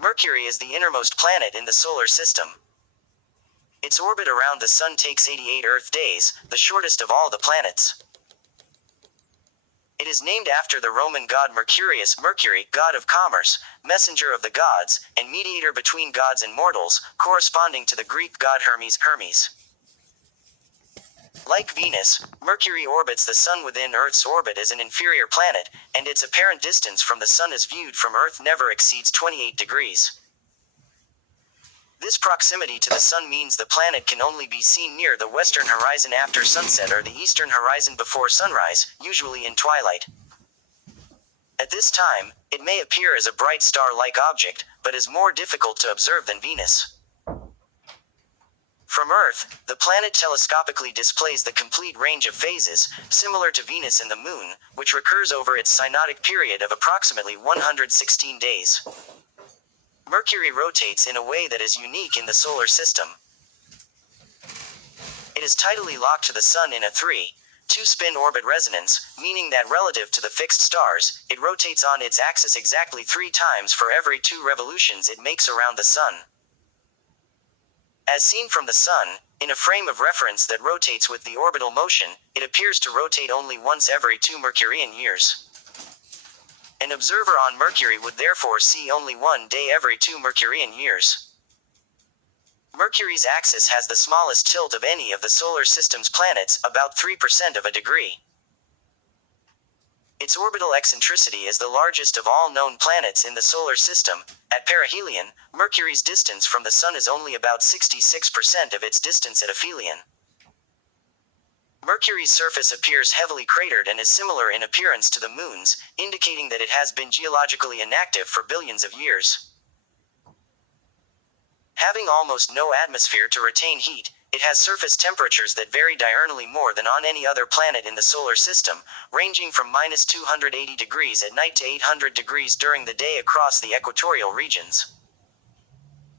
Mercury is the innermost planet in the solar system. Its orbit around the Sun takes 88 Earth days, the shortest of all the planets. It is named after the Roman god Mercurius, Mercury, god of commerce, messenger of the gods, and mediator between gods and mortals, corresponding to the Greek god Hermes, Hermes. Like Venus, Mercury orbits the Sun within Earth's orbit as an inferior planet, and its apparent distance from the Sun as viewed from Earth never exceeds 28 degrees. This proximity to the Sun means the planet can only be seen near the western horizon after sunset or the eastern horizon before sunrise, usually in twilight. At this time, it may appear as a bright star-like object, but is more difficult to observe than Venus. From Earth, the planet telescopically displays the complete range of phases, similar to Venus and the Moon, which recurs over its synodic period of approximately 116 days. Mercury rotates in a way that is unique in the solar system. It is tidally locked to the Sun in a 3-2 orbit resonance, meaning that relative to the fixed stars, it rotates on its axis exactly 3 times for every 2 revolutions it makes around the Sun. As seen from the Sun, in a frame of reference that rotates with the orbital motion, it appears to rotate only once every 2 Mercurian years. An observer on Mercury would therefore see only 1 day every 2 Mercurian years. Mercury's axis has the smallest tilt of any of the solar system's planets, about 3% of a degree. Its orbital eccentricity is the largest of all known planets in the solar system. At perihelion, Mercury's distance from the Sun is only about 66% of its distance at aphelion. Mercury's surface appears heavily cratered and is similar in appearance to the Moon's, indicating that it has been geologically inactive for billions of years. Having almost no atmosphere to retain heat, it has surface temperatures that vary diurnally more than on any other planet in the solar system, ranging from -280 degrees at night to 800 degrees during the day across the equatorial regions.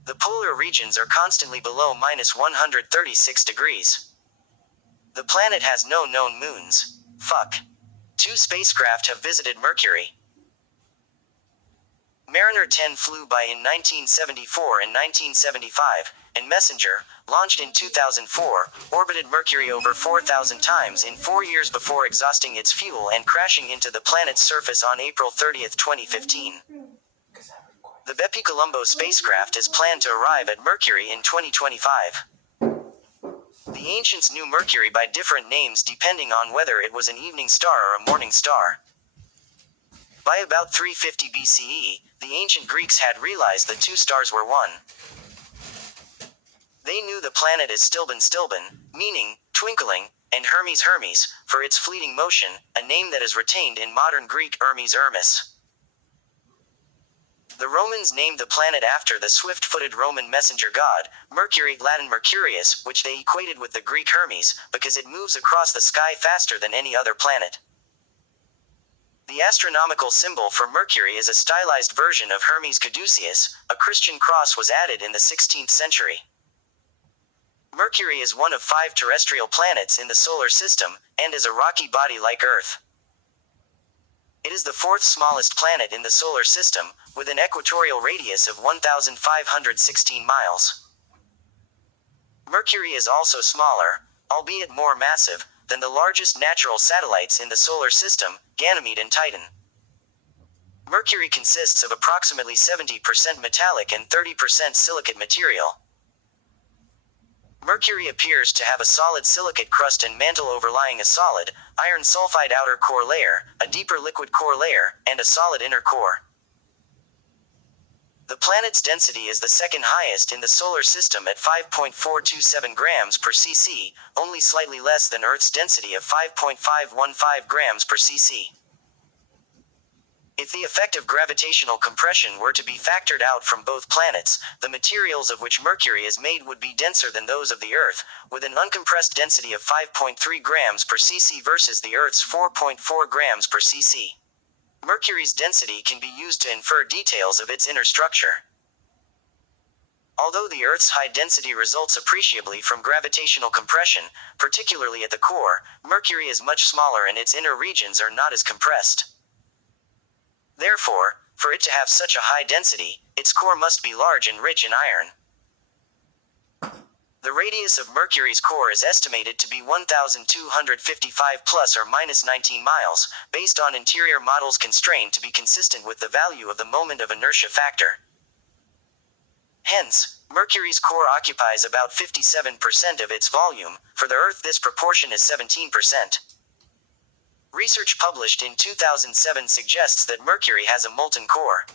The polar regions are constantly below -136 degrees. The planet has no known moons. 2 spacecraft have visited Mercury. Mariner 10 flew by in 1974 and 1975, and Messenger, launched in 2004, orbited Mercury over 4,000 times in 4 years before exhausting its fuel and crashing into the planet's surface on April 30, 2015. The Bepi-Colombo spacecraft is planned to arrive at Mercury in 2025. The ancients knew Mercury by different names depending on whether it was an evening star or a morning star. By about 350 BCE, the ancient Greeks had realized the 2 stars were one. They knew the planet as Stilben, meaning twinkling, and Hermes, for its fleeting motion, a name that is retained in modern Greek Hermes. The Romans named the planet after the swift-footed Roman messenger god, Mercury, Latin Mercurius, which they equated with the Greek Hermes, because it moves across the sky faster than any other planet. The astronomical symbol for Mercury is a stylized version of Hermes Caduceus. A Christian cross was added in the 16th century. Mercury is one of 5 terrestrial planets in the solar system, and is a rocky body like Earth. It is the 4th smallest planet in the solar system, with an equatorial radius of 1,516 miles. Mercury is also smaller, albeit more massive, than the largest natural satellites in the solar system, Ganymede and Titan. Mercury consists of approximately 70% metallic and 30% silicate material. Mercury appears to have a solid silicate crust and mantle overlying a solid, iron sulfide outer core layer, a deeper liquid core layer, and a solid inner core. The planet's density is the second highest in the solar system at 5.427 grams per cc, only slightly less than Earth's density of 5.515 grams per cc. If the effect of gravitational compression were to be factored out from both planets, the materials of which Mercury is made would be denser than those of the Earth, with an uncompressed density of 5.3 grams per cc versus the Earth's 4.4 grams per cc. Mercury's density can be used to infer details of its inner structure. Although the Earth's high density results appreciably from gravitational compression, particularly at the core, Mercury is much smaller and its inner regions are not as compressed. Therefore, for it to have such a high density, its core must be large and rich in iron. The radius of Mercury's core is estimated to be 1,255 plus or minus 19 miles, based on interior models constrained to be consistent with the value of the moment of inertia factor. Hence, Mercury's core occupies about 57% of its volume. For the Earth, this proportion is 17%. Research published in 2007 suggests that Mercury has a molten core.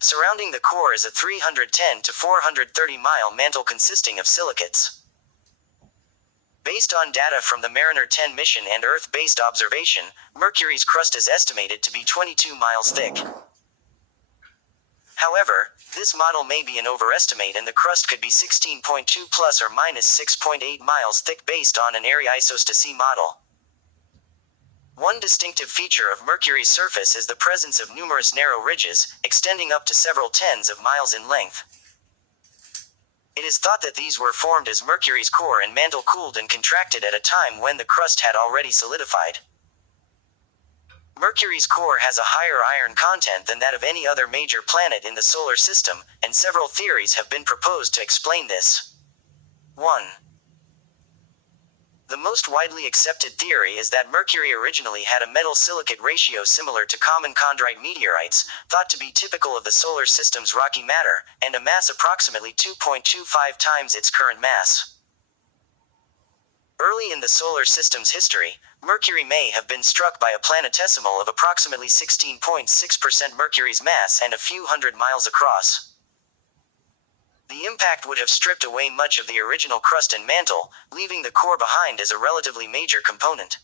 Surrounding the core is a 310 to 430 mile mantle consisting of silicates. Based on data from the Mariner 10 mission and Earth-based observation, Mercury's crust is estimated to be 22 miles thick. However, this model may be an overestimate and the crust could be 16.2 plus or minus 6.8 miles thick based on an area isostasy model. One distinctive feature of Mercury's surface is the presence of numerous narrow ridges, extending up to several tens of miles in length. It is thought that these were formed as Mercury's core and mantle cooled and contracted at a time when the crust had already solidified. Mercury's core has a higher iron content than that of any other major planet in the solar system, and several theories have been proposed to explain this. 1. The most widely accepted theory is that Mercury originally had a metal-silicate ratio similar to common chondrite meteorites, thought to be typical of the solar system's rocky matter, and a mass approximately 2.25 times its current mass. Early in the solar system's history, Mercury may have been struck by a planetesimal of approximately 16.6% Mercury's mass and a few hundred miles across. The impact would have stripped away much of the original crust and mantle, leaving the core behind as a relatively major component.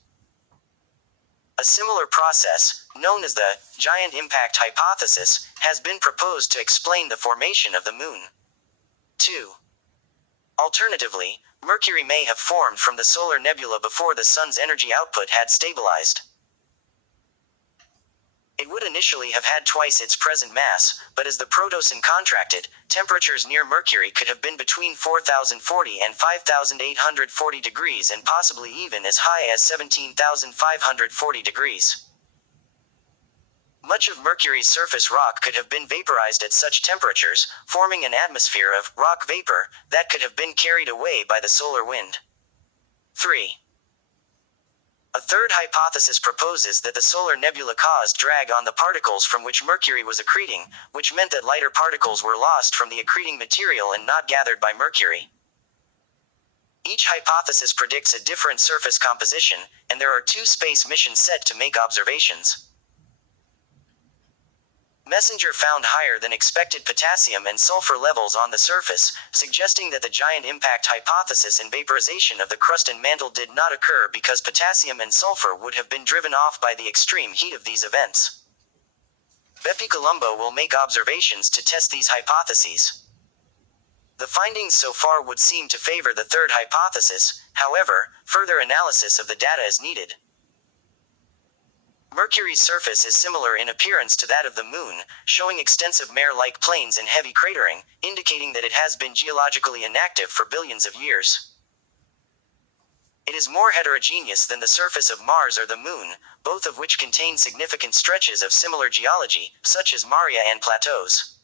A similar process, known as the giant impact hypothesis, has been proposed to explain the formation of the Moon. 2. Alternatively, Mercury may have formed from the solar nebula before the Sun's energy output had stabilized. It would initially have had twice its present mass, but as the protosun contracted, temperatures near Mercury could have been between 4,040 and 5,840 degrees and possibly even as high as 17,540 degrees. Much of Mercury's surface rock could have been vaporized at such temperatures, forming an atmosphere of rock vapor that could have been carried away by the solar wind. 3. A third hypothesis proposes that the solar nebula caused drag on the particles from which Mercury was accreting, which meant that lighter particles were lost from the accreting material and not gathered by Mercury. Each hypothesis predicts a different surface composition, and there are 2 space missions set to make observations. Messenger found higher than expected potassium and sulfur levels on the surface, suggesting that the giant impact hypothesis and vaporization of the crust and mantle did not occur because potassium and sulfur would have been driven off by the extreme heat of these events. Bepi Colombo will make observations to test these hypotheses. The findings so far would seem to favor the third hypothesis, however, further analysis of the data is needed. Mercury's surface is similar in appearance to that of the Moon, showing extensive mare-like plains and heavy cratering, indicating that it has been geologically inactive for billions of years. It is more heterogeneous than the surface of Mars or the Moon, both of which contain significant stretches of similar geology, such as maria and plateaus.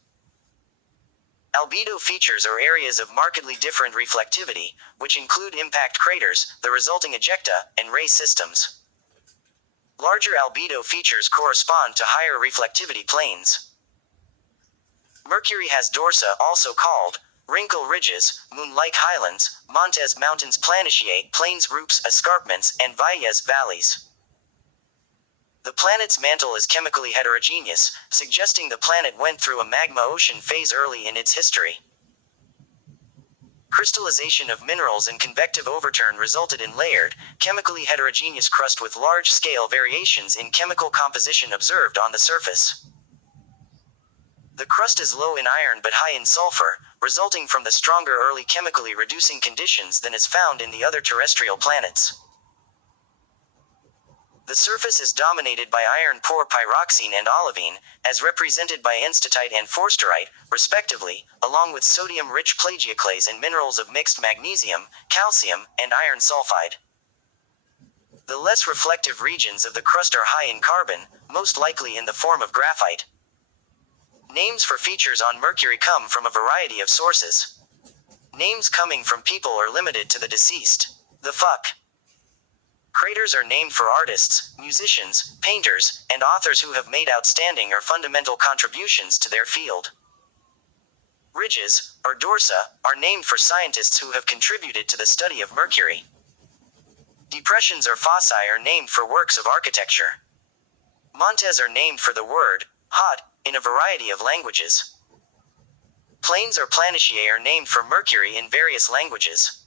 Albedo features are areas of markedly different reflectivity, which include impact craters, the resulting ejecta, and ray systems. Larger albedo features correspond to higher reflectivity planes. Mercury has dorsa, also called wrinkle ridges, moon-like highlands, Montes Mountains, Planetiae, plains, groups, escarpments, and valles, valleys. The planet's mantle is chemically heterogeneous, suggesting the planet went through a magma ocean phase early in its history. Crystallization of minerals and convective overturn resulted in layered, chemically heterogeneous crust with large-scale variations in chemical composition observed on the surface. The crust is low in iron but high in sulfur, resulting from the stronger early chemically reducing conditions than is found in the other terrestrial planets. The surface is dominated by iron-poor pyroxene and olivine, as represented by enstatite and forsterite, respectively, along with sodium-rich plagioclase and minerals of mixed magnesium, calcium, and iron sulfide. The less reflective regions of the crust are high in carbon, most likely in the form of graphite. Names for features on Mercury come from a variety of sources. Names coming from people are limited to the deceased. The fuck? Craters are named for artists, musicians, painters, and authors who have made outstanding or fundamental contributions to their field. Ridges, or dorsa, are named for scientists who have contributed to the study of Mercury. Depressions or fossae are named for works of architecture. Montes are named for the word, hot, in a variety of languages. Plains or planetiae are named for Mercury in various languages.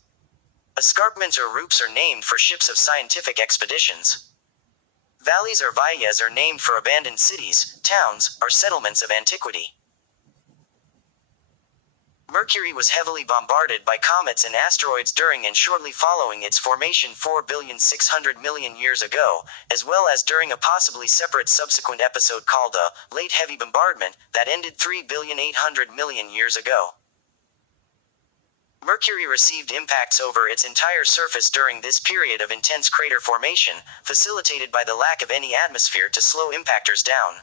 Escarpments or roops are named for ships of scientific expeditions. Valleys or valles are named for abandoned cities, towns, or settlements of antiquity. Mercury was heavily bombarded by comets and asteroids during and shortly following its formation 4,600,000,000 years ago, as well as during a possibly separate subsequent episode called the Late Heavy Bombardment that ended 3,800,000,000 years ago. Mercury received impacts over its entire surface during this period of intense crater formation, facilitated by the lack of any atmosphere to slow impactors down.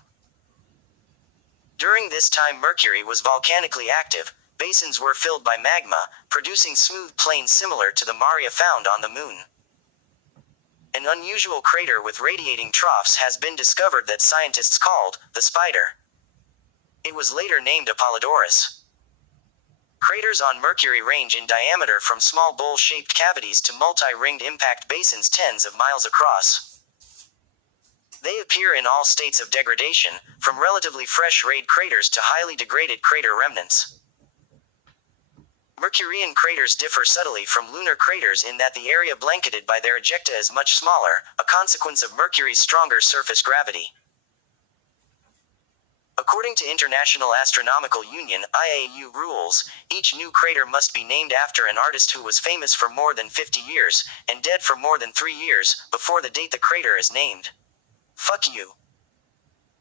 During this time Mercury was volcanically active. Basins were filled by magma, producing smooth plains similar to the maria found on the Moon. An unusual crater with radiating troughs has been discovered that scientists called the Spider. It was later named Apollodorus. Craters on Mercury range in diameter from small bowl-shaped cavities to multi-ringed impact basins tens of miles across. They appear in all states of degradation, from relatively fresh rayed craters to highly degraded crater remnants. Mercurian craters differ subtly from lunar craters in that the area blanketed by their ejecta is much smaller, a consequence of Mercury's stronger surface gravity. According to International Astronomical Union (IAU) rules, each new crater must be named after an artist who was famous for more than 50 years, and dead for more than 3 years, before the date the crater is named. Fuck you.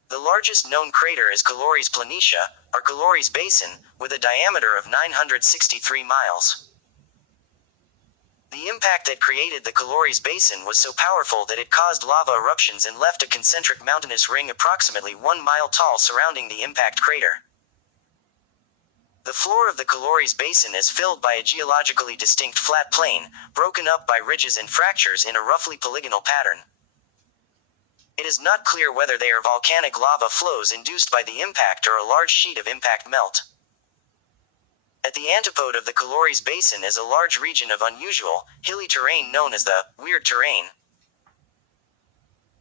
The largest known crater is Calauries Planitia, or Calauries Basin, with a diameter of 963 miles. The impact that created the Calauries Basin was so powerful that it caused lava eruptions and left a concentric mountainous ring approximately 1 mile tall surrounding the impact crater. The floor of the Calauries Basin is filled by a geologically distinct flat plain, broken up by ridges and fractures in a roughly polygonal pattern. It is not clear whether they are volcanic lava flows induced by the impact or a large sheet of impact melt. At the antipode of the Calauries Basin is a large region of unusual, hilly terrain known as the weird terrain.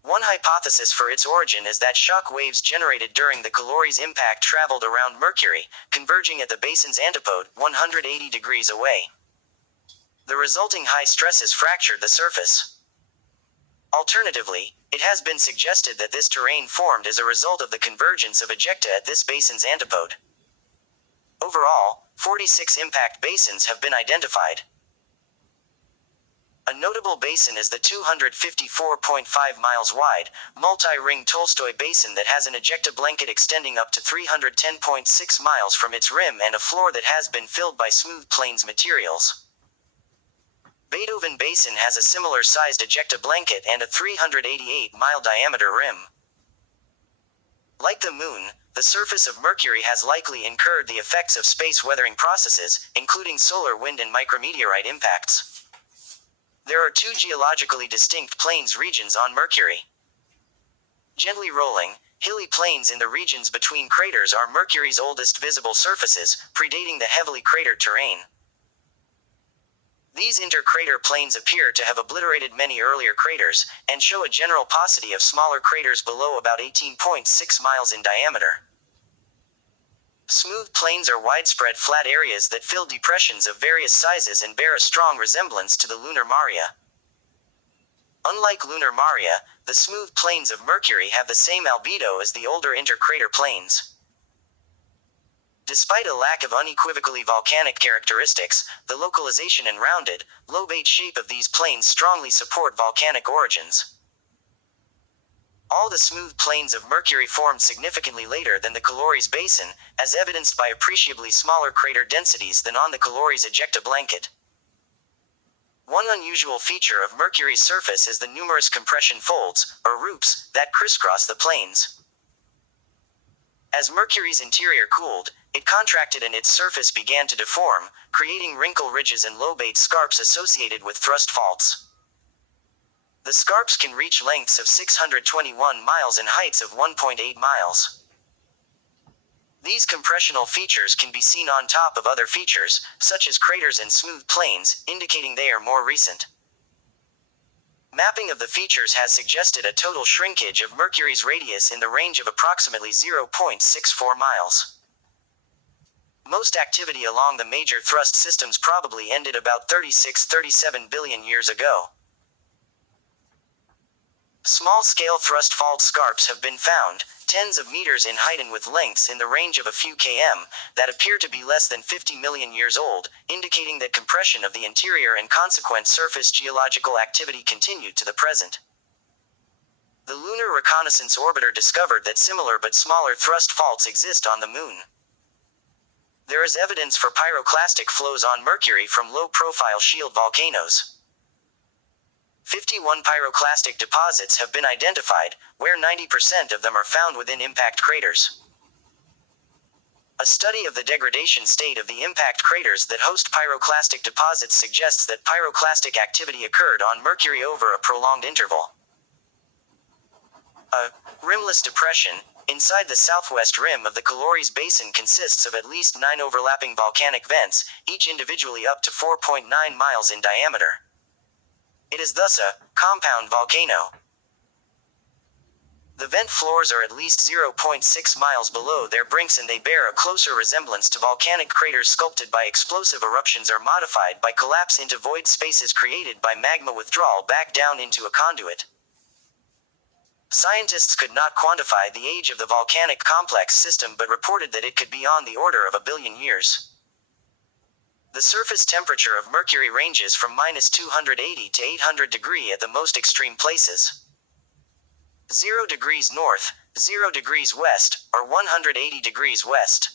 One hypothesis for its origin is that shock waves generated during the Calauries impact traveled around Mercury, converging at the basin's antipode, 180 degrees away. The resulting high stresses fractured the surface. Alternatively, it has been suggested that this terrain formed as a result of the convergence of ejecta at this basin's antipode. Overall, 46 impact basins have been identified. A notable basin is the 254.5 miles wide, multi-ring Tolstoy Basin that has an ejecta blanket extending up to 310.6 miles from its rim and a floor that has been filled by smooth plains materials. Beethoven Basin has a similar-sized ejecta blanket and a 388-mile diameter rim. Like the Moon, the surface of Mercury has likely incurred the effects of space weathering processes, including solar wind and micrometeorite impacts. There are two geologically distinct plains regions on Mercury. Gently rolling, hilly plains in the regions between craters are Mercury's oldest visible surfaces, predating the heavily cratered terrain. These intercrater plains appear to have obliterated many earlier craters, and show a general paucity of smaller craters below about 18.6 miles in diameter. Smooth plains are widespread flat areas that fill depressions of various sizes and bear a strong resemblance to the lunar maria. Unlike lunar maria, the smooth plains of Mercury have the same albedo as the older intercrater plains. Despite a lack of unequivocally volcanic characteristics, the localization and rounded, lobate shape of these plains strongly support volcanic origins. All the smooth plains of Mercury formed significantly later than the Calauries Basin, as evidenced by appreciably smaller crater densities than on the Calauries ejecta blanket. One unusual feature of Mercury's surface is the numerous compression folds, or roops, that crisscross the plains. As Mercury's interior cooled, it contracted and its surface began to deform, creating wrinkle ridges and lobate scarps associated with thrust faults. The scarps can reach lengths of 621 miles and heights of 1.8 miles. These compressional features can be seen on top of other features, such as craters and smooth plains, indicating they are more recent. Mapping of the features has suggested a total shrinkage of Mercury's radius in the range of approximately 0.64 miles. Most activity along the major thrust systems probably ended about 36-37 billion years ago. Small-scale thrust fault scarps have been found, tens of meters in height and with lengths in the range of a few km, that appear to be less than 50 million years old, indicating that compression of the interior and consequent surface geological activity continued to the present. The Lunar Reconnaissance Orbiter discovered that similar but smaller thrust faults exist on the Moon. There is evidence for pyroclastic flows on Mercury from low-profile shield volcanoes. 51 pyroclastic deposits have been identified, where 90% of them are found within impact craters. A study of the degradation state of the impact craters that host pyroclastic deposits suggests that pyroclastic activity occurred on Mercury over a prolonged interval. A rimless depression inside the southwest rim of the Calores Basin consists of at least 9 overlapping volcanic vents, each individually up to 4.9 miles in diameter. It is thus a compound volcano. The vent floors are at least 0.6 miles below their brinks, and they bear a closer resemblance to volcanic craters sculpted by explosive eruptions or modified by collapse into void spaces created by magma withdrawal back down into a conduit. Scientists could not quantify the age of the volcanic complex system but reported that it could be on the order of a billion years. The surface temperature of Mercury ranges from -280 to 800 degrees at the most extreme places. 0 degrees north, 0 degrees west, or 180 degrees west.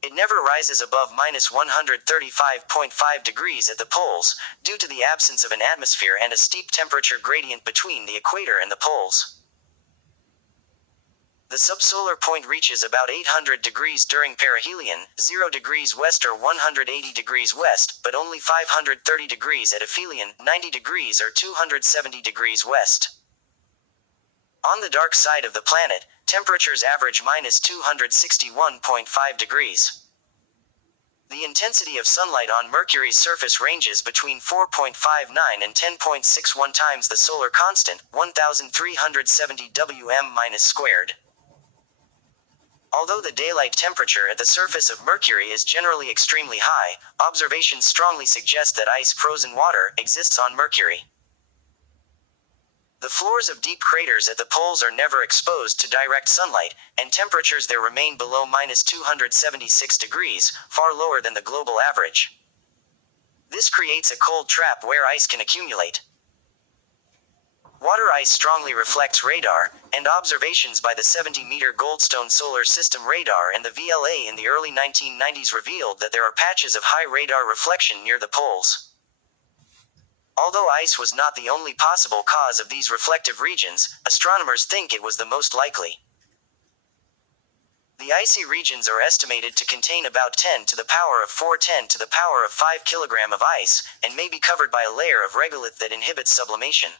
It never rises above -135.5 degrees at the poles, due to the absence of an atmosphere and a steep temperature gradient between the equator and the poles. The subsolar point reaches about 800 degrees during perihelion, 0 degrees west or 180 degrees west, but only 530 degrees at aphelion, 90 degrees or 270 degrees west. On the dark side of the planet, temperatures average -261.5 degrees. The intensity of sunlight on Mercury's surface ranges between 4.59 and 10.61 times the solar constant, 1,370 Wm-². Although the daylight temperature at the surface of Mercury is generally extremely high, observations strongly suggest that ice-frozen water exists on Mercury. The floors of deep craters at the poles are never exposed to direct sunlight, and temperatures there remain below -276 degrees, far lower than the global average. This creates a cold trap where ice can accumulate. Water ice strongly reflects radar, and observations by the 70-meter Goldstone Solar System radar and the VLA in the early 1990s revealed that there are patches of high radar reflection near the poles. Although ice was not the only possible cause of these reflective regions, astronomers think it was the most likely. The icy regions are estimated to contain about 10 to the power of 4–10 to the power of 5 kg of ice, and may be covered by a layer of regolith that inhibits sublimation.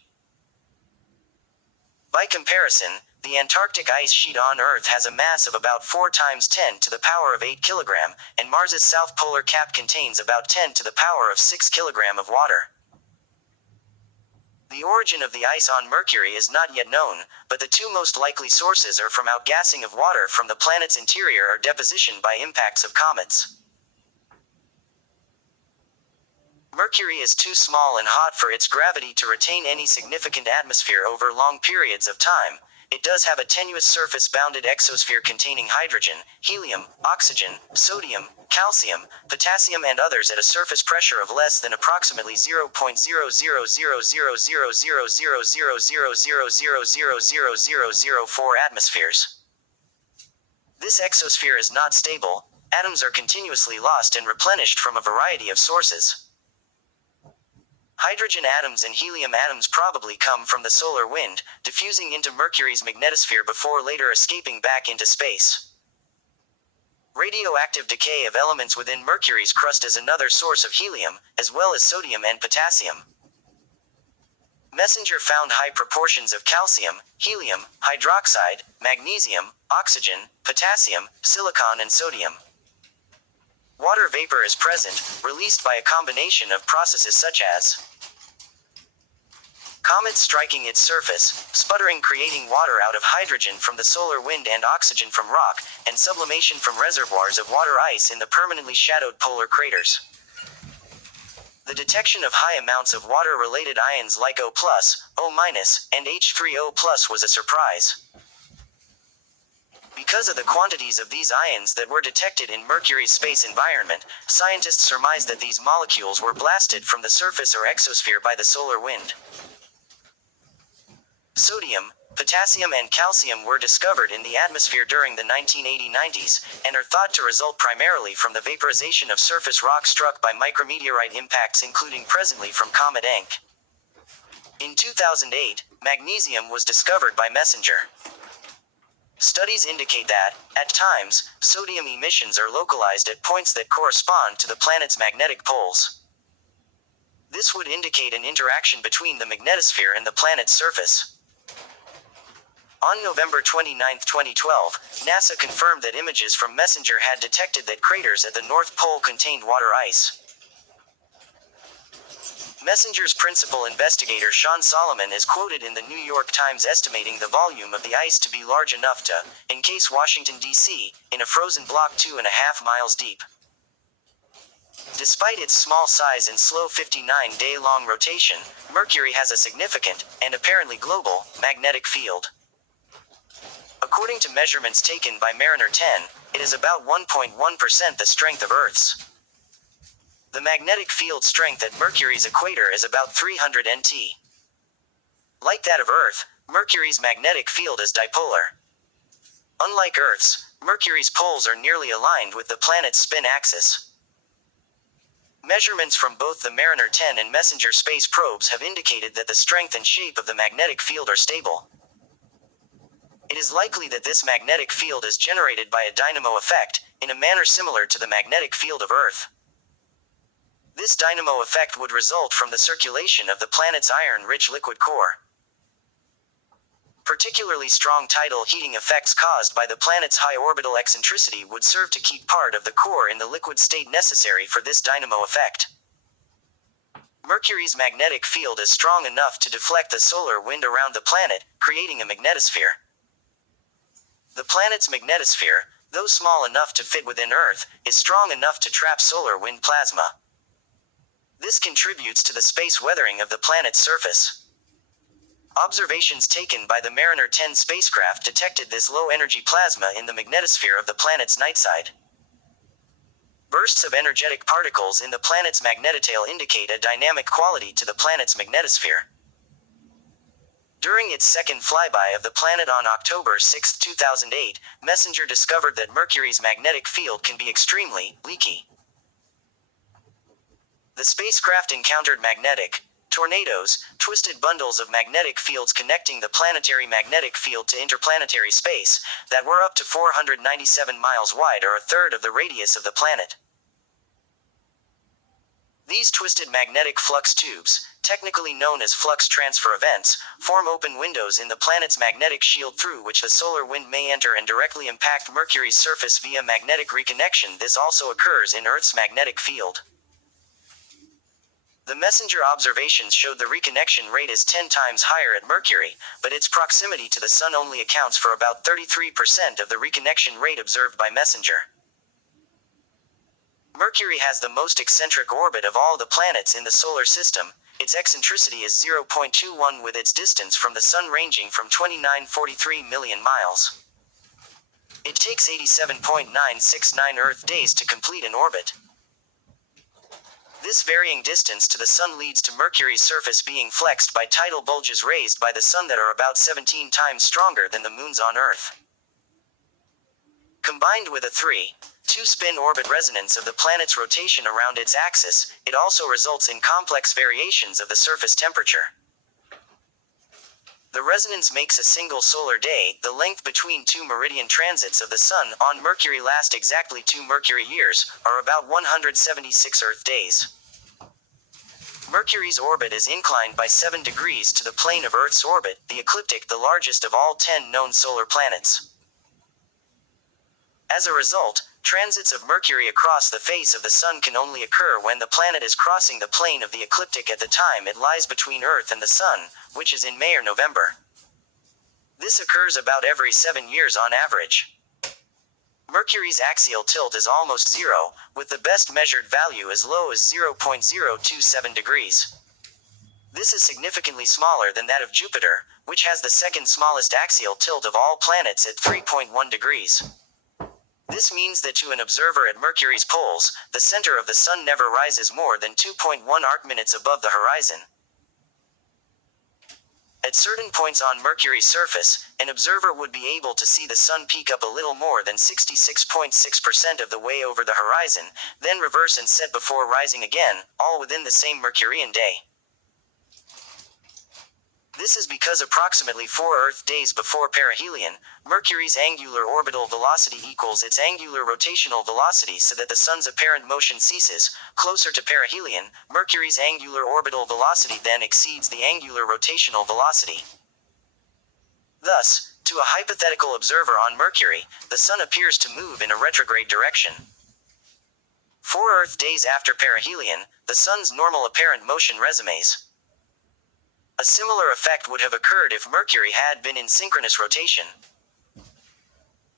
By comparison, the Antarctic ice sheet on Earth has a mass of about 4 times 10 to the power of 8 kg, and Mars's south polar cap contains about 10 to the power of 6 kg of water. The origin of the ice on Mercury is not yet known, but the two most likely sources are from outgassing of water from the planet's interior or deposition by impacts of comets. Mercury is too small and hot for its gravity to retain any significant atmosphere over long periods of time. It does have a tenuous surface-bounded exosphere containing hydrogen, helium, oxygen, sodium, calcium, potassium and others at a surface pressure of less than approximately 0.0000000000000004 atmospheres. This exosphere is not stable. Atoms are continuously lost and replenished from a variety of sources. Hydrogen atoms and helium atoms probably come from the solar wind, diffusing into Mercury's magnetosphere before later escaping back into space. Radioactive decay of elements within Mercury's crust is another source of helium, as well as sodium and potassium. Messenger found high proportions of calcium, helium, hydroxide, magnesium, oxygen, potassium, silicon and sodium. Water vapor is present, released by a combination of processes such as comets striking its surface, sputtering creating water out of hydrogen from the solar wind and oxygen from rock, and sublimation from reservoirs of water ice in the permanently shadowed polar craters. The detection of high amounts of water-related ions like O+, O-, and H3O+ was a surprise. Because of the quantities of these ions that were detected in Mercury's space environment, scientists surmised that these molecules were blasted from the surface or exosphere by the solar wind. Sodium, potassium and calcium were discovered in the atmosphere during the 1980-90s, and are thought to result primarily from the vaporization of surface rock struck by micrometeorite impacts including presently from Comet Encke. In 2008, magnesium was discovered by Messenger. Studies indicate that, at times, sodium emissions are localized at points that correspond to the planet's magnetic poles. This would indicate an interaction between the magnetosphere and the planet's surface. On November 29, 2012, NASA confirmed that images from Messenger had detected that craters at the North Pole contained water ice. Messenger's principal investigator Sean Solomon is quoted in the New York Times estimating the volume of the ice to be large enough to encase Washington, D.C., in a frozen block 2.5 miles deep. Despite its small size and slow 59-day-long rotation, Mercury has a significant, and apparently global, magnetic field. According to measurements taken by Mariner 10, it is about 1.1% the strength of Earth's. The magnetic field strength at Mercury's equator is about 300 Nt. Like that of Earth, Mercury's magnetic field is dipolar. Unlike Earth's, Mercury's poles are nearly aligned with the planet's spin axis. Measurements from both the Mariner 10 and Messenger space probes have indicated that the strength and shape of the magnetic field are stable. It is likely that this magnetic field is generated by a dynamo effect, in a manner similar to the magnetic field of Earth. This dynamo effect would result from the circulation of the planet's iron-rich liquid core. Particularly strong tidal heating effects caused by the planet's high orbital eccentricity would serve to keep part of the core in the liquid state necessary for this dynamo effect. Mercury's magnetic field is strong enough to deflect the solar wind around the planet, creating a magnetosphere. The planet's magnetosphere, though small enough to fit within Earth, is strong enough to trap solar wind plasma. This contributes to the space weathering of the planet's surface. Observations taken by the Mariner 10 spacecraft detected this low-energy plasma in the magnetosphere of the planet's nightside. Bursts of energetic particles in the planet's magnetotail indicate a dynamic quality to the planet's magnetosphere. During its second flyby of the planet on October 6, 2008, Messenger discovered that Mercury's magnetic field can be extremely leaky. The spacecraft encountered magnetic tornadoes, twisted bundles of magnetic fields connecting the planetary magnetic field to interplanetary space, that were up to 497 miles wide or a third of the radius of the planet. These twisted magnetic flux tubes, technically known as flux transfer events, form open windows in the planet's magnetic shield through which the solar wind may enter and directly impact Mercury's surface via magnetic reconnection. This also occurs in Earth's magnetic field. The Messenger observations showed the reconnection rate is 10 times higher at Mercury, but its proximity to the Sun only accounts for about 33% of the reconnection rate observed by Messenger. Mercury has the most eccentric orbit of all the planets in the solar system. Its eccentricity is 0.21 with its distance from the Sun ranging from 2943 million miles. It takes 87.969 Earth days to complete an orbit. This varying distance to the Sun leads to Mercury's surface being flexed by tidal bulges raised by the Sun that are about 17 times stronger than the Moon's on Earth. Combined with a 3.2 two-spin orbit resonance of the planet's rotation around its axis, it also results in complex variations of the surface temperature. The resonance makes a single solar day, the length between two meridian transits of the Sun on Mercury last exactly 2 Mercury years, or about 176 Earth days. Mercury's orbit is inclined by 7 degrees to the plane of Earth's orbit, the ecliptic, the largest of all 10 known solar planets. As a result, transits of Mercury across the face of the Sun can only occur when the planet is crossing the plane of the ecliptic at the time it lies between Earth and the Sun, which is in May or November. This occurs about every 7 years on average. Mercury's axial tilt is almost zero, with the best measured value as low as 0.027 degrees. This is significantly smaller than that of Jupiter, which has the second smallest axial tilt of all planets at 3.1 degrees. This means that to an observer at Mercury's poles, the center of the Sun never rises more than 2.1 arcminutes above the horizon. At certain points on Mercury's surface, an observer would be able to see the Sun peak up a little more than 66.6% of the way over the horizon, then reverse and set before rising again, all within the same Mercurian day. This is because approximately 4 Earth days before perihelion, Mercury's angular orbital velocity equals its angular rotational velocity so that the Sun's apparent motion ceases. Closer to perihelion, Mercury's angular orbital velocity then exceeds the angular rotational velocity. Thus, to a hypothetical observer on Mercury, the Sun appears to move in a retrograde direction. 4 Earth days after perihelion, the Sun's normal apparent motion resumes. A similar effect would have occurred if Mercury had been in synchronous rotation.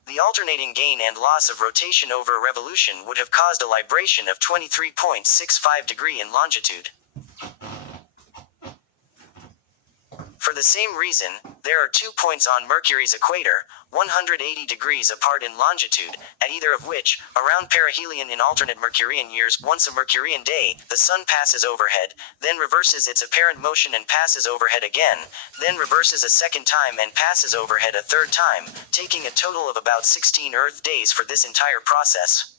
The alternating gain and loss of rotation over revolution would have caused a libration of 23.65 degrees in longitude. For the same reason, there are 2 points on Mercury's equator, 180 degrees apart in longitude, at either of which, around perihelion in alternate Mercurian years, once a Mercurian day, the Sun passes overhead, then reverses its apparent motion and passes overhead again, then reverses a second time and passes overhead a third time, taking a total of about 16 Earth days for this entire process.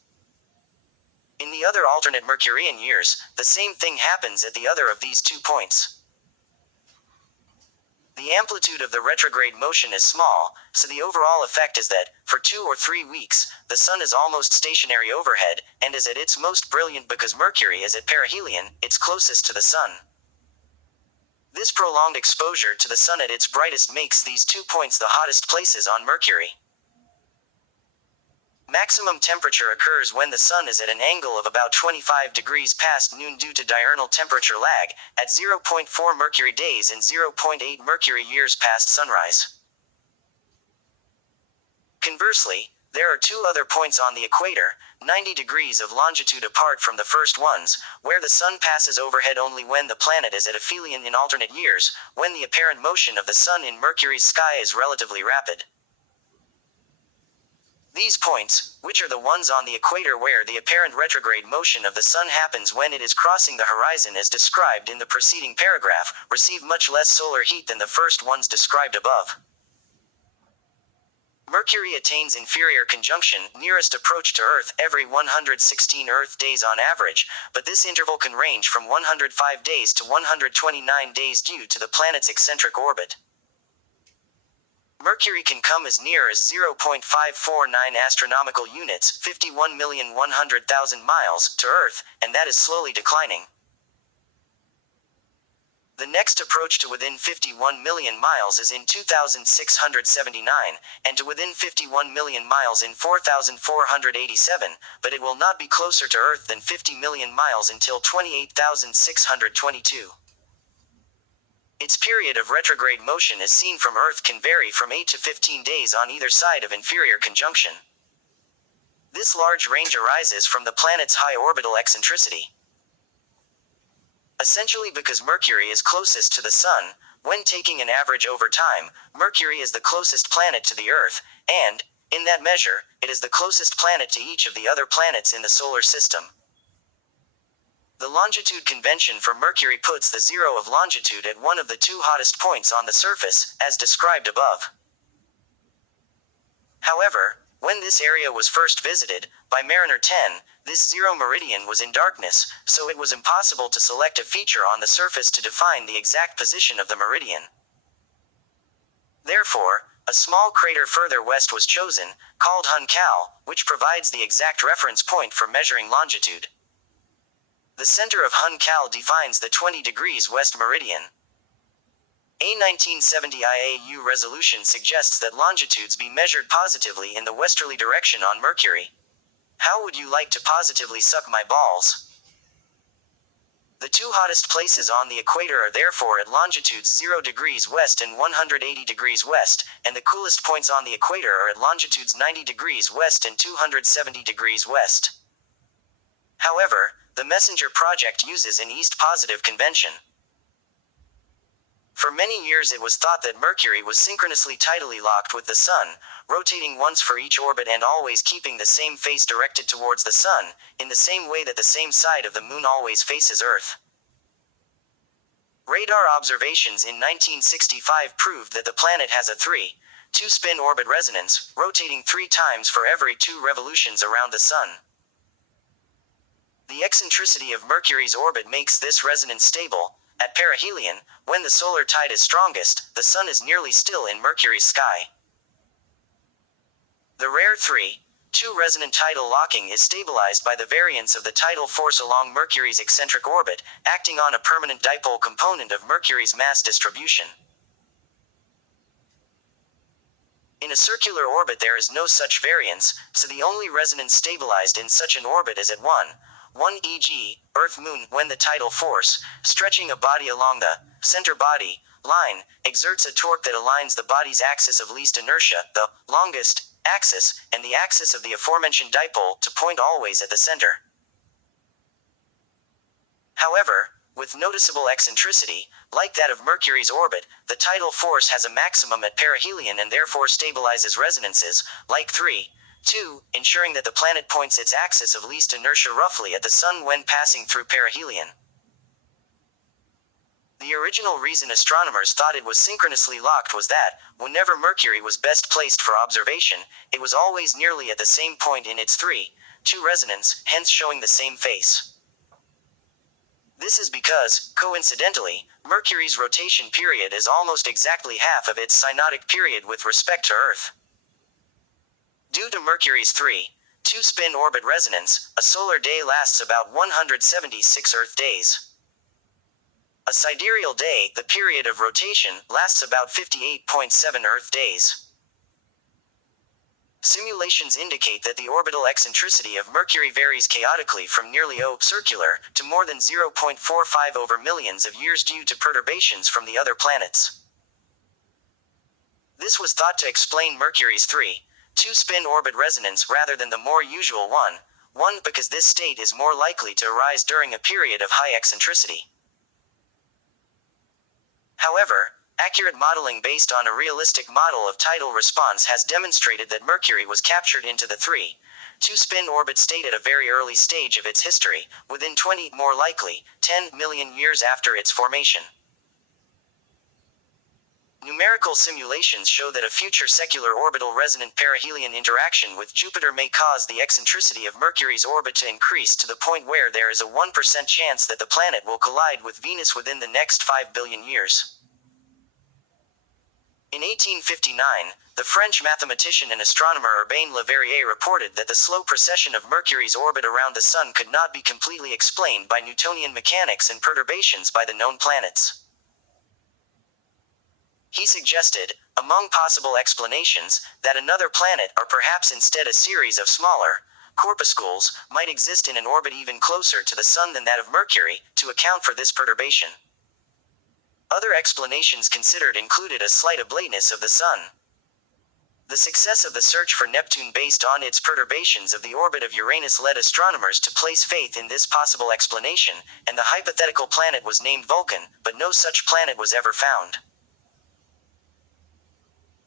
In the other alternate Mercurian years, the same thing happens at the other of these 2 points. The amplitude of the retrograde motion is small, so the overall effect is that, for 2 or 3 weeks, the Sun is almost stationary overhead, and is at its most brilliant because Mercury is at perihelion, its closest to the Sun. This prolonged exposure to the Sun at its brightest makes these 2 points the hottest places on Mercury. Maximum temperature occurs when the Sun is at an angle of about 25 degrees past noon due to diurnal temperature lag, at 0.4 Mercury days and 0.8 Mercury years past sunrise. Conversely, there are 2 other points on the equator, 90 degrees of longitude apart from the first ones, where the Sun passes overhead only when the planet is at aphelion in alternate years, when the apparent motion of the Sun in Mercury's sky is relatively rapid. These points, which are the ones on the equator where the apparent retrograde motion of the Sun happens when it is crossing the horizon as described in the preceding paragraph, receive much less solar heat than the first ones described above. Mercury attains inferior conjunction, nearest approach to Earth, every 116 Earth days on average, but this interval can range from 105 days to 129 days due to the planet's eccentric orbit. Mercury can come as near as 0.549 astronomical units, 51,100,000 miles, to Earth, and that is slowly declining. The next approach to within 51 million miles is in 2679, and to within 51 million miles in 4487, but it will not be closer to Earth than 50 million miles until 28,622. Its period of retrograde motion as seen from Earth can vary from 8 to 15 days on either side of inferior conjunction. This large range arises from the planet's high orbital eccentricity. Essentially because Mercury is closest to the Sun, when taking an average over time, Mercury is the closest planet to the Earth, and, in that measure, it is the closest planet to each of the other planets in the solar system. The longitude convention for Mercury puts the zero of longitude at one of the 2 hottest points on the surface, as described above. However, When this area was first visited, by Mariner 10, this zero meridian was in darkness, so it was impossible to select a feature on the surface to define the exact position of the meridian. Therefore, a small crater further west was chosen, called Hun-Cal, which provides the exact reference point for measuring longitude. The center of Hun-Cal defines the 20 degrees west meridian. A 1970 IAU resolution suggests that longitudes be measured positively in the westerly direction on Mercury. How would you like to positively suck my balls? The two hottest places on the equator are therefore at longitudes 0 degrees west and 180 degrees west, and the coolest points on the equator are at longitudes 90 degrees west and 270 degrees west. However, the MESSENGER project uses an east-positive convention. For many years it was thought that Mercury was synchronously tidally locked with the Sun, rotating once for each orbit and always keeping the same face directed towards the Sun, in the same way that the same side of the Moon always faces Earth. Radar observations in 1965 proved that the planet has a 3-2 spin orbit resonance, rotating 3 times for every 2 revolutions around the Sun. The eccentricity of Mercury's orbit makes this resonance stable. At perihelion, when the solar tide is strongest, the Sun is nearly still in Mercury's sky. The rare 3-2 resonant tidal locking is stabilized by the variance of the tidal force along Mercury's eccentric orbit, acting on a permanent dipole component of Mercury's mass distribution. In a circular orbit there is no such variance, so the only resonance stabilized in such an orbit is at 1 e.g., Earth-Moon, when the tidal force, stretching a body along the center body line, exerts a torque that aligns the body's axis of least inertia, the longest axis, and the axis of the aforementioned dipole to point always at the center. However, with noticeable eccentricity, like that of Mercury's orbit, the tidal force has a maximum at perihelion and therefore stabilizes resonances, like 3-2, ensuring that the planet points its axis of least inertia roughly at the Sun when passing through perihelion. The original reason astronomers thought it was synchronously locked was that, whenever Mercury was best placed for observation, it was always nearly at the same point in its 3-2 resonance, hence showing the same face. This is because, coincidentally, Mercury's rotation period is almost exactly half of its synodic period with respect to Earth. Due to Mercury's 3-2 spin orbit resonance, a solar day lasts about 176 Earth days. A sidereal day, the period of rotation, lasts about 58.7 Earth days. Simulations indicate that the orbital eccentricity of Mercury varies chaotically from nearly circular to more than 0.45 over millions of years due to perturbations from the other planets. This was thought to explain Mercury's 3-2 spin orbit resonance rather than the more usual 1-1 because this state is more likely to arise during a period of high eccentricity. However, accurate modeling based on a realistic model of tidal response has demonstrated that Mercury was captured into the 3-2 spin orbit state at a very early stage of its history, within 20, more likely, 10 million years after its formation. Numerical simulations show that a future secular orbital resonant perihelion interaction with Jupiter may cause the eccentricity of Mercury's orbit to increase to the point where there is a 1% chance that the planet will collide with Venus within the next 5 billion years. In 1859, the French mathematician and astronomer Urbain Le Verrier reported that the slow precession of Mercury's orbit around the Sun could not be completely explained by Newtonian mechanics and perturbations by the known planets. He suggested, among possible explanations, that another planet, or perhaps instead a series of smaller corpuscles, might exist in an orbit even closer to the Sun than that of Mercury, to account for this perturbation. Other explanations considered included a slight ablateness of the Sun. The success of the search for Neptune based on its perturbations of the orbit of Uranus led astronomers to place faith in this possible explanation, and the hypothetical planet was named Vulcan, but no such planet was ever found.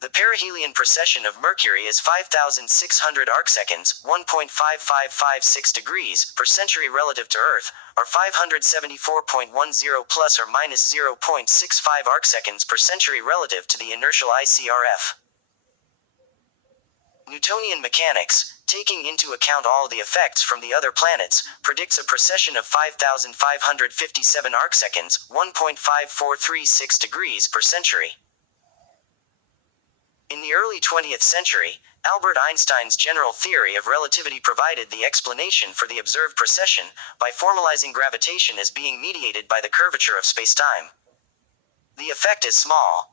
The perihelion precession of Mercury is 5,600 arcseconds, 1.5556 degrees, per century relative to Earth, or 574.10 plus or minus 0.65 arcseconds per century relative to the inertial ICRF. Newtonian mechanics, taking into account all the effects from the other planets, predicts a precession of 5,557 arcseconds, 1.5436 degrees per century. In the early 20th century, Albert Einstein's general theory of relativity provided the explanation for the observed precession by formalizing gravitation as being mediated by the curvature of spacetime. The effect is small,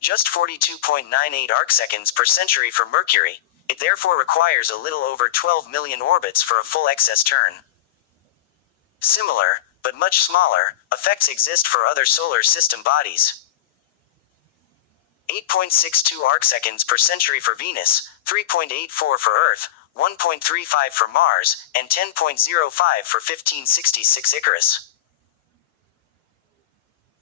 just 42.98 arcseconds per century for Mercury. It therefore requires a little over 12 million orbits for a full excess turn. Similar, but much smaller, effects exist for other solar system bodies. 8.62 arcseconds per century for Venus, 3.84 for Earth, 1.35 for Mars, and 10.05 for 1566 Icarus.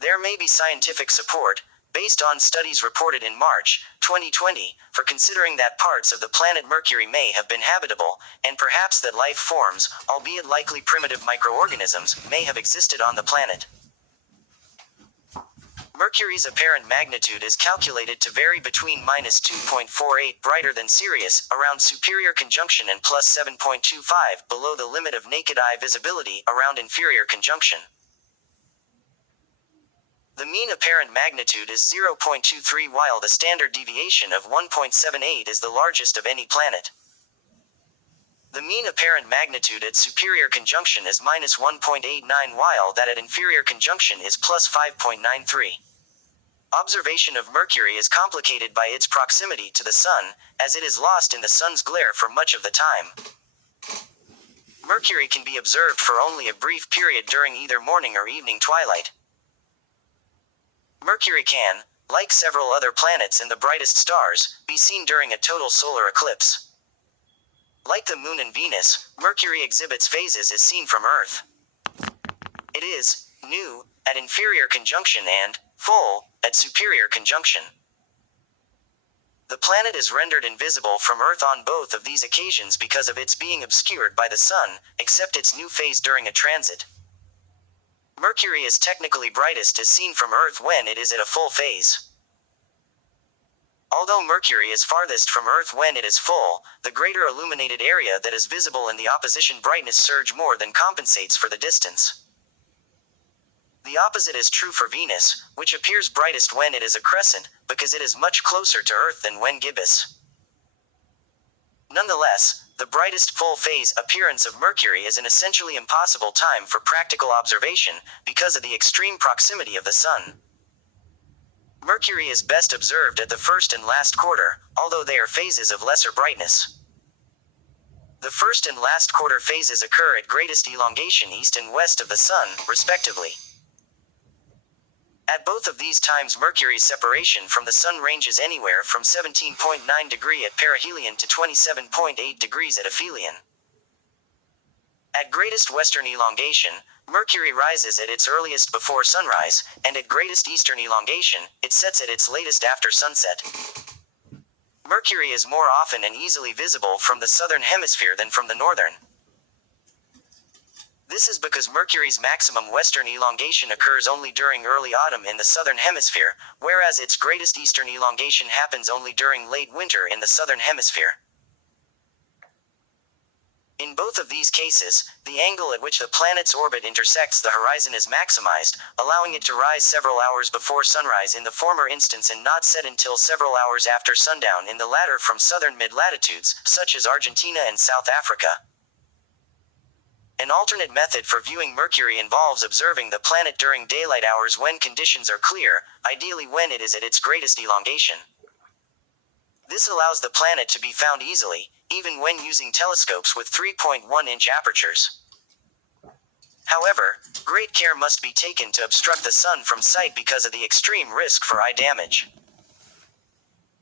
There may be scientific support, based on studies reported in March 2020, for considering that parts of the planet Mercury may have been habitable, and perhaps that life forms, albeit likely primitive microorganisms, may have existed on the planet. Mercury's apparent magnitude is calculated to vary between -2.48 brighter than Sirius, around superior conjunction, and +7.25 below the limit of naked eye visibility, around inferior conjunction. The mean apparent magnitude is 0.23, while the standard deviation of 1.78 is the largest of any planet. The mean apparent magnitude at superior conjunction is -1.89, while that at inferior conjunction is +5.93. Observation of Mercury is complicated by its proximity to the Sun, as it is lost in the Sun's glare for much of the time. Mercury can be observed for only a brief period during either morning or evening twilight. Mercury can, like several other planets and the brightest stars, be seen during a total solar eclipse. Like the Moon and Venus, Mercury exhibits phases as seen from Earth. It is new at inferior conjunction and full at superior conjunction. The planet is rendered invisible from Earth on both of these occasions because of its being obscured by the Sun, except its new phase during a transit. Mercury is technically brightest as seen from Earth when it is at a full phase. Although Mercury is farthest from Earth when it is full, the greater illuminated area that is visible in the opposition brightness surge more than compensates for the distance. The opposite is true for Venus, which appears brightest when it is a crescent, because it is much closer to Earth than when gibbous. Nonetheless, the brightest full-phase appearance of Mercury is an essentially impossible time for practical observation because of the extreme proximity of the Sun. Mercury is best observed at the first and last quarter, although they are phases of lesser brightness. The first and last quarter phases occur at greatest elongation east and west of the Sun, respectively. At both of these times, Mercury's separation from the Sun ranges anywhere from 17.9 degrees at perihelion to 27.8 degrees at aphelion. At greatest western elongation, Mercury rises at its earliest before sunrise, and at greatest eastern elongation, it sets at its latest after sunset. Mercury is more often and easily visible from the southern hemisphere than from the northern. This is because Mercury's maximum western elongation occurs only during early autumn in the southern hemisphere, whereas its greatest eastern elongation happens only during late winter in the southern hemisphere. In both of these cases, the angle at which the planet's orbit intersects the horizon is maximized, allowing it to rise several hours before sunrise in the former instance and not set until several hours after sundown in the latter from southern mid-latitudes, such as Argentina and South Africa. An alternate method for viewing Mercury involves observing the planet during daylight hours when conditions are clear, ideally when it is at its greatest elongation. This allows the planet to be found easily, even when using telescopes with 3.1-inch apertures. However, great care must be taken to obstruct the Sun from sight because of the extreme risk for eye damage.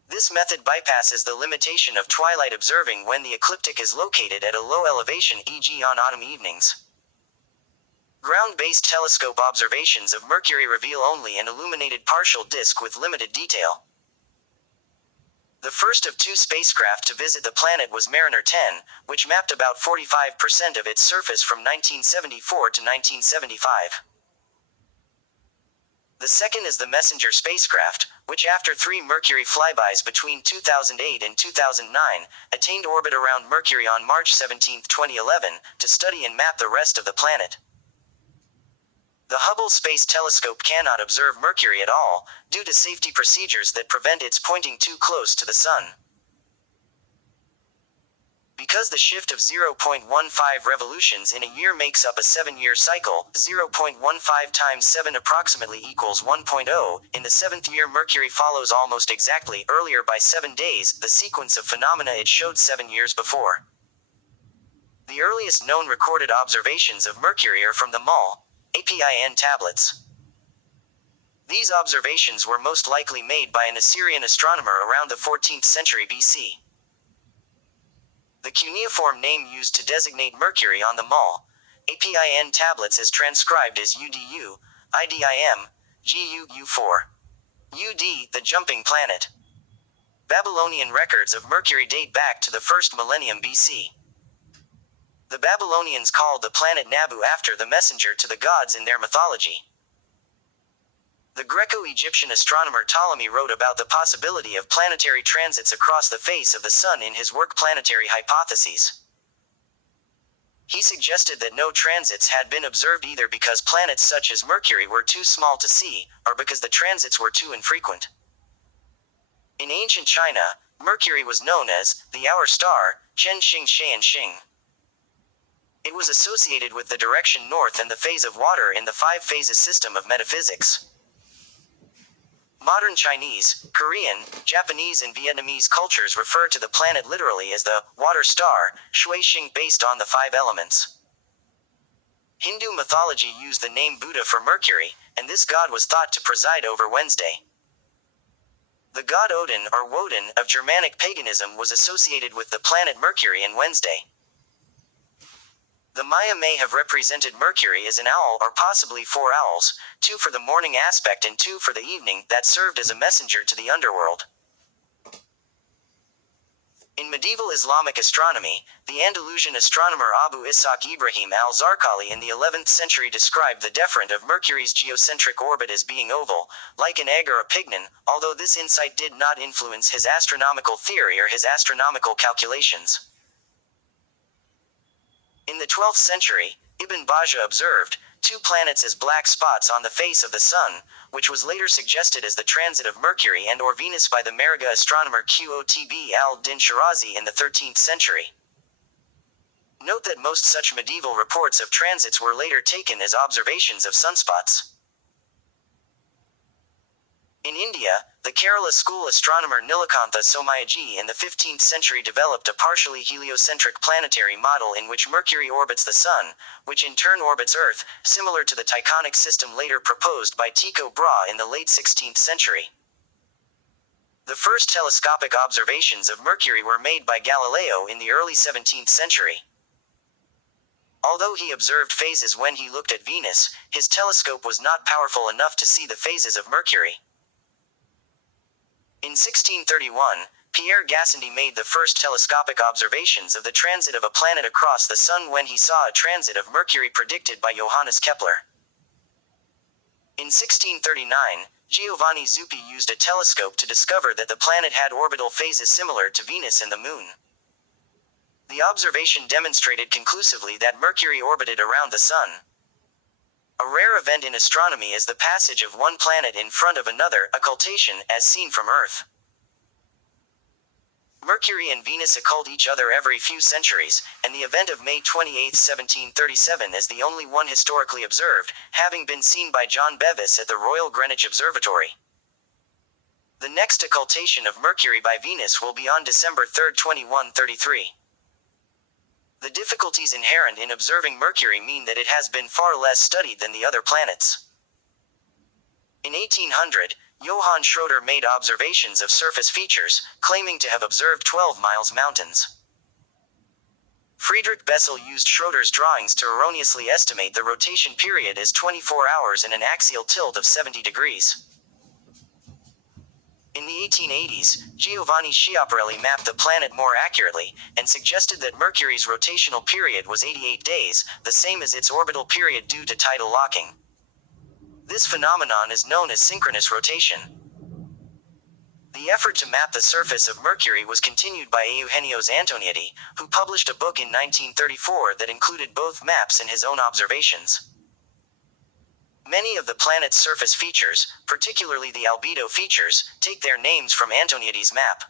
This method bypasses the limitation of twilight observing when the ecliptic is located at a low elevation, e.g. on autumn evenings. Ground-based telescope observations of Mercury reveal only an illuminated partial disk with limited detail. The first of two spacecraft to visit the planet was Mariner 10, which mapped about 45% of its surface from 1974 to 1975. The second is the Messenger spacecraft, which after 3 Mercury flybys between 2008 and 2009, attained orbit around Mercury on March 17, 2011, to study and map the rest of the planet. The Hubble Space Telescope cannot observe Mercury at all, due to safety procedures that prevent its pointing too close to the Sun. Because the shift of 0.15 revolutions in a year makes up a 7-year cycle, 0.15 times 7 approximately equals 1.0, in the 7th year Mercury follows almost exactly earlier by 7 days the sequence of phenomena it showed 7 years before. The earliest known recorded observations of Mercury are from the MR25 tablets. These observations were most likely made by an Assyrian astronomer around the 14th century BC. The cuneiform name used to designate Mercury on the MR25 tablets is transcribed as UDU, IDIM, GUU4. UD, the jumping planet. Babylonian records of Mercury date back to the 1st millennium BC. The Babylonians called the planet Nabu after the messenger to the gods in their mythology. The Greco-Egyptian astronomer Ptolemy wrote about the possibility of planetary transits across the face of the Sun in his work Planetary Hypotheses. He suggested that no transits had been observed either because planets such as Mercury were too small to see, or because the transits were too infrequent. In ancient China, Mercury was known as the hour star, Chen Xing Xian Xing. It was associated with the direction north and the phase of water in the 5 phases system of metaphysics. Modern Chinese, Korean, Japanese and Vietnamese cultures refer to the planet literally as the water star, Shui Xing, based on the 5 elements. Hindu mythology used the name Buddha for Mercury, and this god was thought to preside over Wednesday. The god Odin or Woden of Germanic paganism was associated with the planet Mercury and Wednesday. The Maya may have represented Mercury as an owl or possibly 4 owls, 2 for the morning aspect and 2 for the evening, that served as a messenger to the underworld. In medieval Islamic astronomy, the Andalusian astronomer Abu Ishaq Ibrahim al-Zarqali in the 11th century described the deferent of Mercury's geocentric orbit as being oval, like an egg or a pignon, although this insight did not influence his astronomical theory or his astronomical calculations. In the 12th century, Ibn Bajjah observed 2 planets as black spots on the face of the Sun, which was later suggested as the transit of Mercury and or Venus by the Mariga astronomer Qutb al-Din Shirazi in the 13th century. Note that most such medieval reports of transits were later taken as observations of sunspots. In India, the Kerala school astronomer Nilakantha Somayaji in the 15th century developed a partially heliocentric planetary model in which Mercury orbits the Sun, which in turn orbits Earth, similar to the Tychonic system later proposed by Tycho Brahe in the late 16th century. The first telescopic observations of Mercury were made by Galileo in the early 17th century. Although he observed phases when he looked at Venus, his telescope was not powerful enough to see the phases of Mercury. In 1631, Pierre Gassendi made the first telescopic observations of the transit of a planet across the Sun when he saw a transit of Mercury predicted by Johannes Kepler. In 1639, Giovanni Zuppi used a telescope to discover that the planet had orbital phases similar to Venus and the Moon. The observation demonstrated conclusively that Mercury orbited around the Sun. A rare event in astronomy is the passage of one planet in front of another, occultation, as seen from Earth. Mercury and Venus occult each other every few centuries, and the event of May 28, 1737 is the only one historically observed, having been seen by John Bevis at the Royal Greenwich Observatory. The next occultation of Mercury by Venus will be on December 3, 2133. The difficulties inherent in observing Mercury mean that it has been far less studied than the other planets. In 1800, Johann Schroeder made observations of surface features, claiming to have observed 12 miles mountains. Friedrich Bessel used Schroeder's drawings to erroneously estimate the rotation period as 24 hours and an axial tilt of 70 degrees. In the 1880s, Giovanni Schiaparelli mapped the planet more accurately, and suggested that Mercury's rotational period was 88 days, the same as its orbital period due to tidal locking. This phenomenon is known as synchronous rotation. The effort to map the surface of Mercury was continued by Eugenio Antoniadi, who published a book in 1934 that included both maps and his own observations. Many of the planet's surface features, particularly the albedo features, take their names from Antoniadi's map.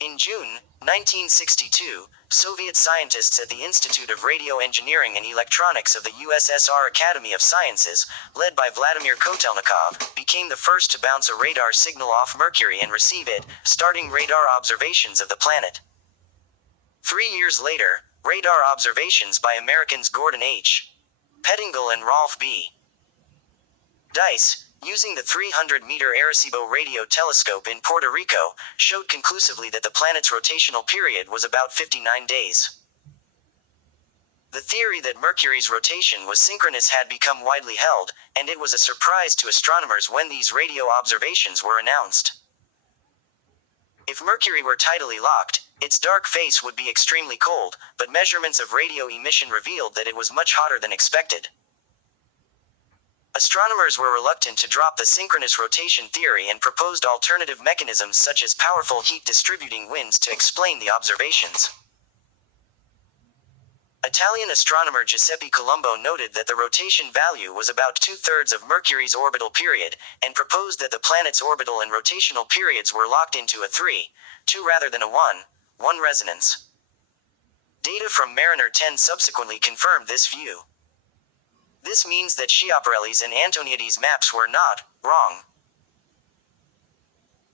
In June 1962, Soviet scientists at the Institute of Radio Engineering and Electronics of the USSR Academy of Sciences, led by Vladimir Kotelnikov, became the first to bounce a radar signal off Mercury and receive it, starting radar observations of the planet. 3 years later, radar observations by Americans Gordon H. Pettingill and Rolf B. Dice, using the 300-meter Arecibo radio telescope in Puerto Rico, showed conclusively that the planet's rotational period was about 59 days. The theory that Mercury's rotation was synchronous had become widely held, and it was a surprise to astronomers when these radio observations were announced. If Mercury were tidally locked, its dark face would be extremely cold, but measurements of radio emission revealed that it was much hotter than expected. Astronomers were reluctant to drop the synchronous rotation theory and proposed alternative mechanisms such as powerful heat-distributing winds to explain the observations. Italian astronomer Giuseppe Colombo noted that the rotation value was about 2/3 of Mercury's orbital period, and proposed that the planet's orbital and rotational periods were locked into a 3:2 rather than a 1:1 resonance. Data from Mariner 10 subsequently confirmed this view. This means that Schiaparelli's and Antoniadi's maps were not wrong.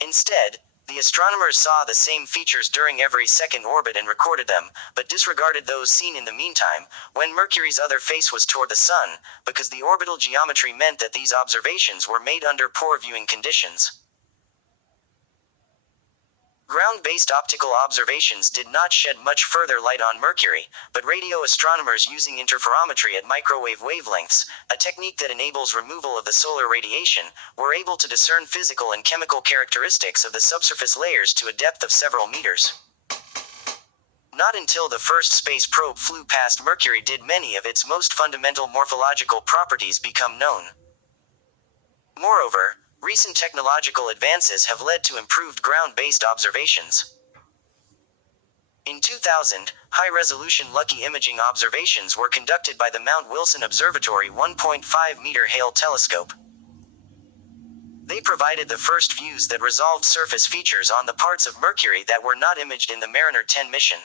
Instead, the astronomers saw the same features during every second orbit and recorded them, but disregarded those seen in the meantime, when Mercury's other face was toward the Sun, because the orbital geometry meant that these observations were made under poor viewing conditions. Ground-based optical observations did not shed much further light on Mercury, but radio astronomers using interferometry at microwave wavelengths, a technique that enables removal of the solar radiation, were able to discern physical and chemical characteristics of the subsurface layers to a depth of several meters. Not until the first space probe flew past Mercury did many of its most fundamental morphological properties become known. Moreover, recent technological advances have led to improved ground-based observations. In 2000, high-resolution Lucky imaging observations were conducted by the Mount Wilson Observatory 1.5-meter Hale telescope. They provided the first views that resolved surface features on the parts of Mercury that were not imaged in the Mariner 10 mission.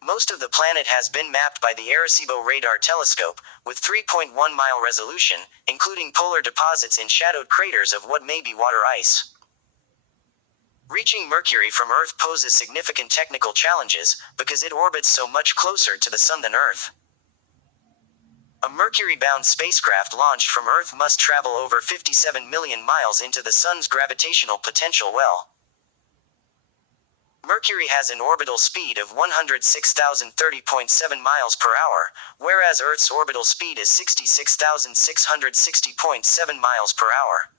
Most of the planet has been mapped by the Arecibo radar telescope, with 3.1-mile resolution, including polar deposits in shadowed craters of what may be water ice. Reaching Mercury from Earth poses significant technical challenges, because it orbits so much closer to the Sun than Earth. A Mercury-bound spacecraft launched from Earth must travel over 57 million miles into the Sun's gravitational potential well. Mercury has an orbital speed of 106,030.7 miles per hour, whereas Earth's orbital speed is 66,660.7 miles per hour.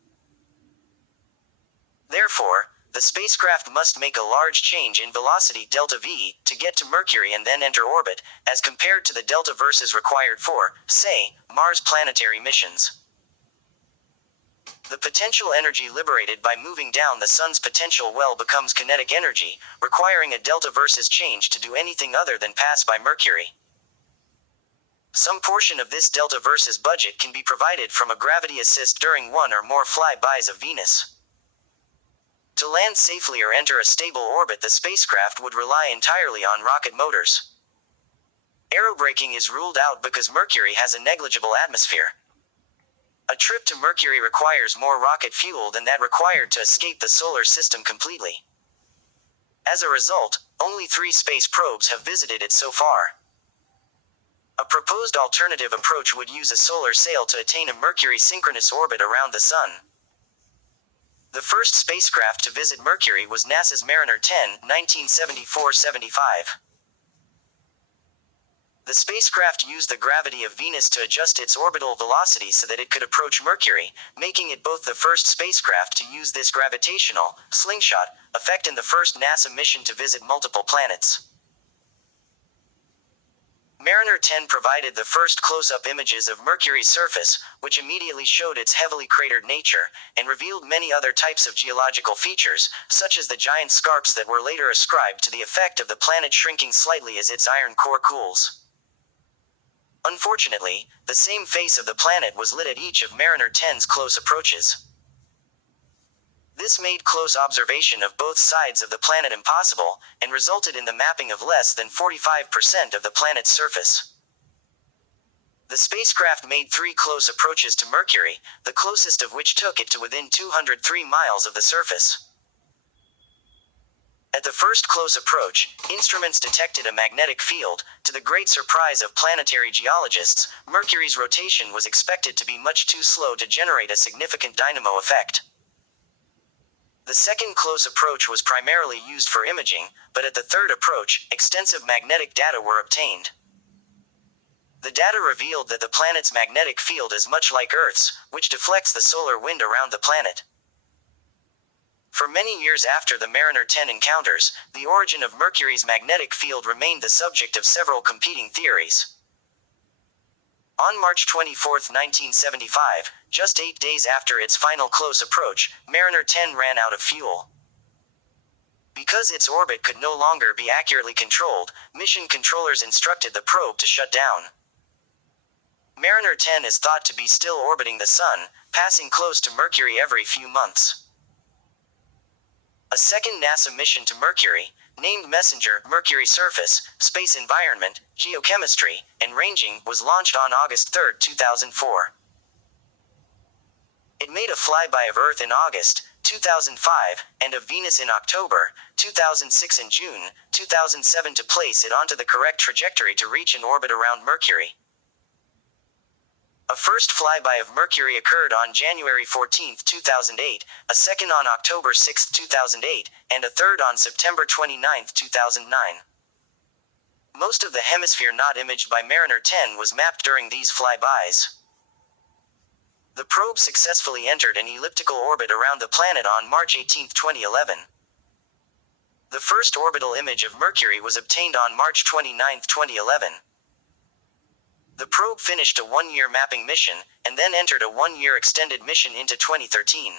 Therefore, the spacecraft must make a large change in velocity delta v to get to Mercury and then enter orbit, as compared to the delta versus required for, say, Mars planetary missions. The potential energy liberated by moving down the Sun's potential well becomes kinetic energy, requiring a delta versus change to do anything other than pass by Mercury. Some portion of this delta versus budget can be provided from a gravity assist during one or more flybys of Venus. To land safely or enter a stable orbit, the spacecraft would rely entirely on rocket motors. Aerobraking is ruled out because Mercury has a negligible atmosphere. A trip to Mercury requires more rocket fuel than that required to escape the solar system completely. As a result, only 3 space probes have visited it so far. A proposed alternative approach would use a solar sail to attain a Mercury synchronous orbit around the Sun. The first spacecraft to visit Mercury was NASA's Mariner 10, 1974-75. The spacecraft used the gravity of Venus to adjust its orbital velocity so that it could approach Mercury, making it both the first spacecraft to use this gravitational slingshot effect and the first NASA mission to visit multiple planets. Mariner 10 provided the first close-up images of Mercury's surface, which immediately showed its heavily cratered nature, and revealed many other types of geological features, such as the giant scarps that were later ascribed to the effect of the planet shrinking slightly as its iron core cools. Unfortunately, the same face of the planet was lit at each of Mariner 10's close approaches. This made close observation of both sides of the planet impossible, and resulted in the mapping of less than 45% of the planet's surface. The spacecraft made 3 close approaches to Mercury, the closest of which took it to within 203 miles of the surface. At the first close approach, instruments detected a magnetic field. To the great surprise of planetary geologists, Mercury's rotation was expected to be much too slow to generate a significant dynamo effect. The second close approach was primarily used for imaging, but at the third approach, extensive magnetic data were obtained. The data revealed that the planet's magnetic field is much like Earth's, which deflects the solar wind around the planet. For many years after the Mariner 10 encounters, the origin of Mercury's magnetic field remained the subject of several competing theories. On March 24, 1975, just 8 days after its final close approach, Mariner 10 ran out of fuel. Because its orbit could no longer be accurately controlled, mission controllers instructed the probe to shut down. Mariner 10 is thought to be still orbiting the Sun, passing close to Mercury every few months. A second NASA mission to Mercury, named Messenger, Mercury Surface, Space Environment, Geochemistry, and Ranging, was launched on August 3, 2004. It made a flyby of Earth in August 2005, and of Venus in October 2006 and June 2007 to place it onto the correct trajectory to reach an orbit around Mercury. A first flyby of Mercury occurred on January 14, 2008, a second on October 6, 2008, and a third on September 29, 2009. Most of the hemisphere not imaged by Mariner 10 was mapped during these flybys. The probe successfully entered an elliptical orbit around the planet on March 18, 2011. The first orbital image of Mercury was obtained on March 29, 2011. The probe finished a 1-year mapping mission, and then entered a 1-year extended mission into 2013.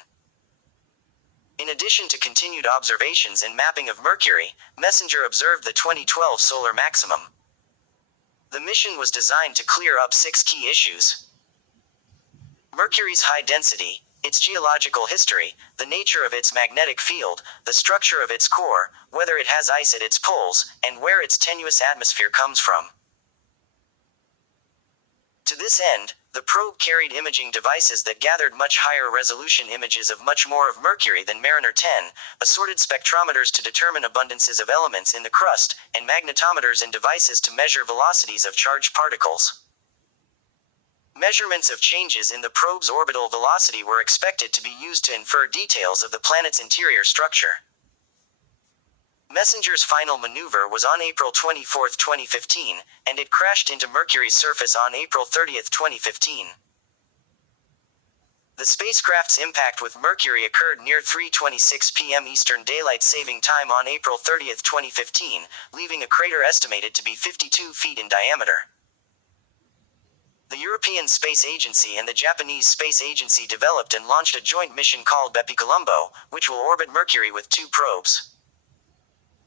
In addition to continued observations and mapping of Mercury, Messenger observed the 2012 solar maximum. The mission was designed to clear up 6 key issues: Mercury's high density, its geological history, the nature of its magnetic field, the structure of its core, whether it has ice at its poles, and where its tenuous atmosphere comes from. To this end, the probe carried imaging devices that gathered much higher resolution images of much more of Mercury than Mariner 10, assorted spectrometers to determine abundances of elements in the crust, and magnetometers and devices to measure velocities of charged particles. Measurements of changes in the probe's orbital velocity were expected to be used to infer details of the planet's interior structure. Messenger's final maneuver was on April 24, 2015, and it crashed into Mercury's surface on April 30, 2015. The spacecraft's impact with Mercury occurred near 3:26 p.m. Eastern Daylight Saving Time on April 30, 2015, leaving a crater estimated to be 52 feet in diameter. The European Space Agency and the Japanese Space Agency developed and launched a joint mission called Bepi-Colombo, which will orbit Mercury with 2 probes.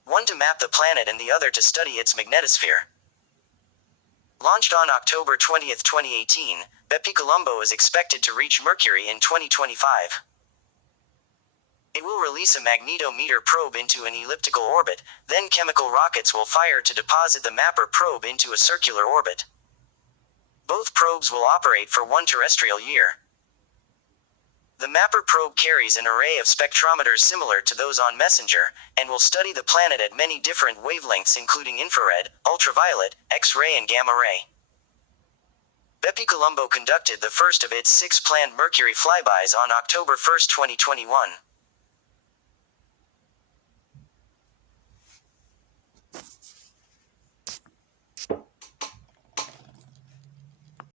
One to map the planet and the other to study its magnetosphere. Launched on October 20, 2018, Bepi-Colombo is expected to reach Mercury in 2025. It will release a magnetometer probe into an elliptical orbit, then chemical rockets will fire to deposit the mapper probe into a circular orbit. Both probes will operate for 1 terrestrial year. The mapper probe carries an array of spectrometers similar to those on Messenger, and will study the planet at many different wavelengths including infrared, ultraviolet, X-ray and gamma ray. Bepi-Colombo conducted the first of its 6 planned Mercury flybys on October 1, 2021.